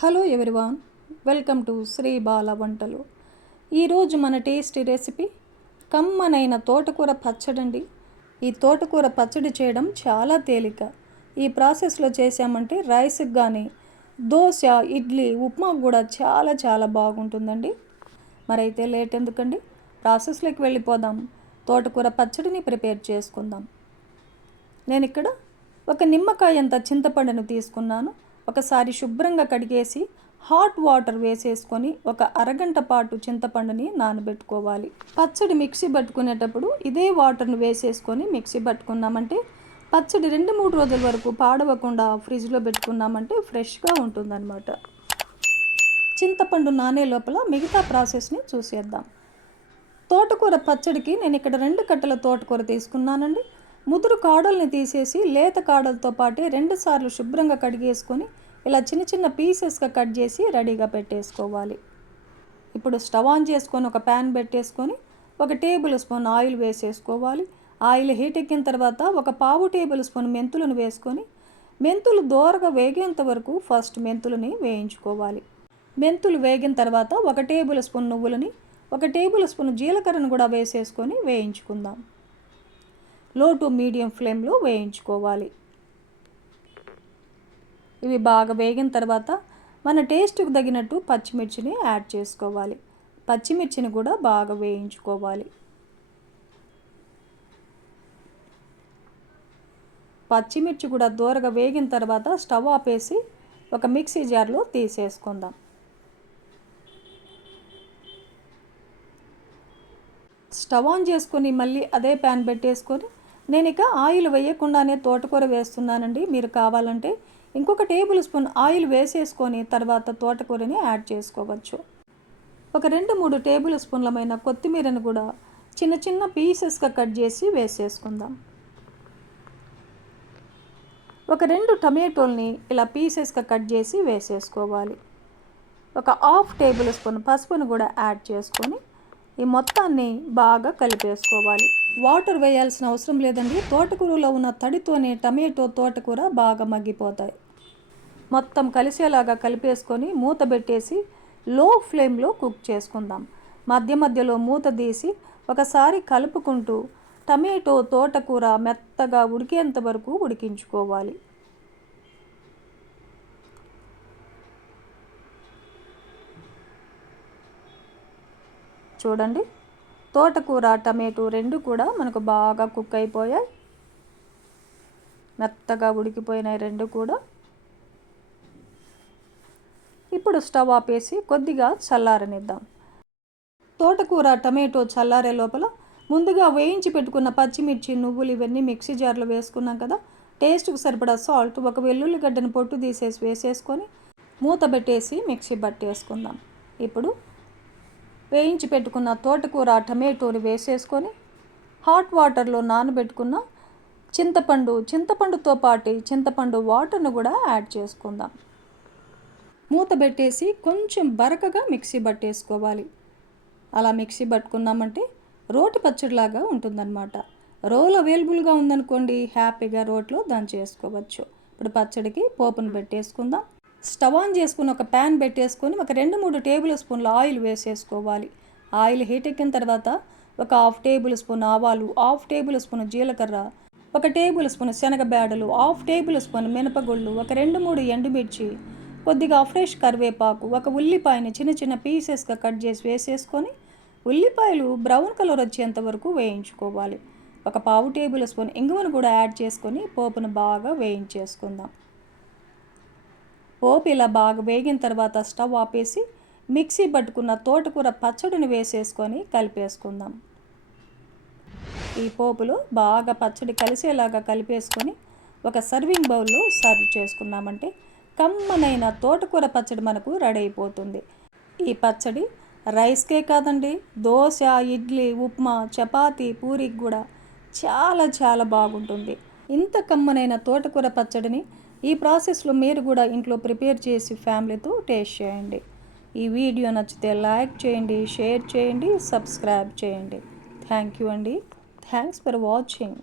Hello everyone welcome to Sri Bala వంటలు ఈరోజు మన టేస్టీ రెసిపీ కమ్మనైన తోటకూర పచ్చడండి. ఈ తోటకూర పచ్చడి చేయడం చాలా తేలిక. ఈ ప్రాసెస్లో చేసామంటే రైస్కి కానీ దోశ ఇడ్లీ ఉప్మా కూడా చాలా చాలా బాగుంటుందండి. మరైతే లేట్ ఎందుకండి? ప్రాసెస్లోకి వెళ్ళిపోదాం. తోటకూర పచ్చడిని ప్రిపేర్ చేసుకుందాం. నేను ఇక్కడ ఒక నిమ్మకాయ అంత చింతపండును తీసుకున్నాను. ఒకసారి శుభ్రంగా కడిగేసి హాట్ వాటర్ వేసేసుకొని ఒక అరగంట పాటు చింతపండుని నానబెట్టుకోవాలి. పచ్చడి మిక్సీ పట్టుకునేటప్పుడు ఇదే వాటర్ను వేసేసుకొని మిక్సీ పట్టుకున్నామంటే పచ్చడి రెండు మూడు రోజుల వరకు పాడవకుండా ఫ్రిడ్జ్లో పెట్టుకున్నామంటే ఫ్రెష్గా ఉంటుందన్నమాట. చింతపండు నానే లోపల మిగతా ప్రాసెస్ని చూసేద్దాం. తోటకూర పచ్చడికి నేను ఇక్కడ రెండు కట్టల తోటకూర తీసుకున్నానండి. ముదురు కాడల్ని తీసేసి లేత కాడలతో పాటే రెండుసార్లు శుభ్రంగా కడిగేసుకొని ఇలా చిన్న చిన్న పీసెస్గా కట్ చేసి రెడీగా పెట్టేసుకోవాలి. ఇప్పుడు స్టవ్ ఆన్ చేసుకొని ఒక ప్యాన్ పెట్టేసుకొని ఒక టేబుల్ స్పూన్ ఆయిల్ వేసేసుకోవాలి. ఆయిల్ హీట్ ఎక్కిన తర్వాత ఒక పావు టేబుల్ స్పూన్ మెంతులను వేసుకొని మెంతులు దోరగా వేగేంత వరకు ఫస్ట్ మెంతులని వేయించుకోవాలి. మెంతులు వేగిన తర్వాత ఒక టేబుల్ స్పూన్ నువ్వులని ఒక టేబుల్ స్పూన్ జీలకర్రను కూడా వేసేసుకొని వేయించుకుందాం. లో టు మీడియం ఫ్లేమ్లో వేయించుకోవాలి. ఇవి బాగా వేగిన తర్వాత మన టేస్ట్కి తగినట్టు పచ్చిమిర్చిని యాడ్ చేసుకోవాలి. పచ్చిమిర్చిని కూడా బాగా వేయించుకోవాలి. పచ్చిమిర్చి కూడా దూరగా వేగిన తర్వాత స్టవ్ ఆపేసి ఒక మిక్సీ జార్లో తీసేసుకుందాం. స్టవ్ ఆన్ చేసుకొని మళ్ళీ అదే ప్యాన్ పెట్టేసుకొని నేను ఇక ఆయిల్ వేయకుండానే తోటకూర వేస్తున్నానండి. మీరు కావాలంటే ఇంకొక టేబుల్ స్పూన్ ఆయిల్ వేసేసుకొని తర్వాత తోటకూరని యాడ్ చేసుకోవచ్చు. ఒక రెండు మూడు టేబుల్ స్పూన్లమైన కొత్తిమీరను కూడా చిన్న చిన్న పీసెస్గా కట్ చేసి వేసేసుకుందాం. ఒక రెండు టమాటోల్ని ఇలా పీసెస్గా కట్ చేసి వేసేసుకోవాలి. ఒక హాఫ్ టేబుల్ స్పూన్ పసుపును కూడా యాడ్ చేసుకొని ఈ మొత్తాన్ని బాగా కలిపేసుకోవాలి. వాటర్ వేయాల్సిన అవసరం లేదండి. తోటకూరలో ఉన్న తడితోనే టమాటో తోటకూర బాగా మగ్గిపోతాయి. మొత్తం కలిసేలాగా కలిపేసుకొని మూత పెట్టేసి లో ఫ్లేమ్లో కుక్ చేసుకుందాం. మధ్య మధ్యలో మూత తీసి ఒకసారి కలుపుకుంటూ టమాటో తోటకూర మెత్తగా ఉడికేంత వరకు ఉడికించుకోవాలి. చూడండి తోటకూర టమాటో రెండు కూడా మనకు బాగా కుక్ అయిపోయాయి. మెత్తగా ఉడికిపోయినాయి రెండు కూడా. ఇప్పుడు స్టవ్ ఆపేసి కొద్దిగా చల్లారనిద్దాం. తోటకూర టమాటో చల్లారే లోపల ముందుగా వేయించి పెట్టుకున్న పచ్చిమిర్చి నువ్వులు ఇవన్నీ మిక్సీ జార్లో వేసుకున్నాం కదా టేస్ట్కి సరిపడా సాల్ట్ ఒక వెల్లుల్లిగడ్డను పొట్టు తీసేసి వేసేసుకొని మూత పెట్టేసి మిక్సీ పట్టేసుకుందాం ఇప్పుడు వేయించి పెట్టుకున్న తోటకూర టమాటోని వేసేసుకొని హాట్ వాటర్లో నానబెట్టుకున్న చింతపండు చింతపండుతో పాటు చింతపండు వాటర్ను కూడా యాడ్ చేసుకుందాం. మూత పెట్టేసి కొంచెం బరకగా మిక్సీ పట్టేసుకోవాలి అలా మిక్సీ పట్టుకున్నామంటే రోటి పచ్చడిలాగా ఉంటుందన్నమాట. రోల్ అవైలబుల్గా ఉందనుకోండి హ్యాపీగా రోట్లో దాన్ని చేసుకోవచ్చు. ఇప్పుడు పచ్చడికి పోపును పెట్టేసుకుందాం. స్టవ్ ఆన్ చేసుకుని ఒక ప్యాన్ పెట్టేసుకొని ఒక రెండు మూడు టేబుల్ స్పూన్ల ఆయిల్ వేసేసుకోవాలి. ఆయిల్ హీట్ ఎక్కిన తర్వాత ఒక హాఫ్ టేబుల్ స్పూన్ ఆవాలు హాఫ్ టేబుల్ స్పూన్ జీలకర్ర ఒక టేబుల్ స్పూన్ శనగ బ్యాడలు హాఫ్ టేబుల్ స్పూన్ మినపగుళ్ళు ఒక రెండు మూడు ఎండుమిర్చి కొద్దిగా ఫ్రెష్ కరివేపాకు ఒక ఉల్లిపాయని చిన్న చిన్న పీసెస్గా కట్ చేసి వేసేసుకొని ఉల్లిపాయలు బ్రౌన్ కలర్ వచ్చేంత వరకు వేయించుకోవాలి. ఒక పావు టేబుల్ స్పూన్ ఇంగువను కూడా యాడ్ చేసుకొని పోపును బాగా వేయించేసుకుందాం. పోపు ఇలా బాగా వేగిన తర్వాత స్టవ్ ఆపేసి మిక్సీ పట్టుకున్న తోటకూర పచ్చడిని వేసేసుకొని కలిపేసుకుందాం. ఈ పోపులో బాగా పచ్చడి కలిసేలాగా కలిపేసుకొని ఒక సర్వింగ్ బౌల్లో సర్వ్ చేసుకున్నామంటే కమ్మనైన తోటకూర పచ్చడి మనకు రెడీ అయిపోతుంది. ఈ పచ్చడి రైస్కే కాదండి దోశ ఇడ్లీ ఉప్మా చపాతి పూరికి కూడా చాలా చాలా బాగుంటుంది. ఇంత కమ్మనైన తోటకూర పచ్చడిని ఈ ప్రాసెస్లో మీరు కూడా ఇంట్లో ప్రిపేర్ చేసి ఫ్యామిలీతో టేస్ట్ చేయండి. ఈ వీడియో నచ్చితే లైక్ చేయండి షేర్ చేయండి సబ్స్క్రైబ్ చేయండి. థ్యాంక్ యూ అండి. Thanks for watching.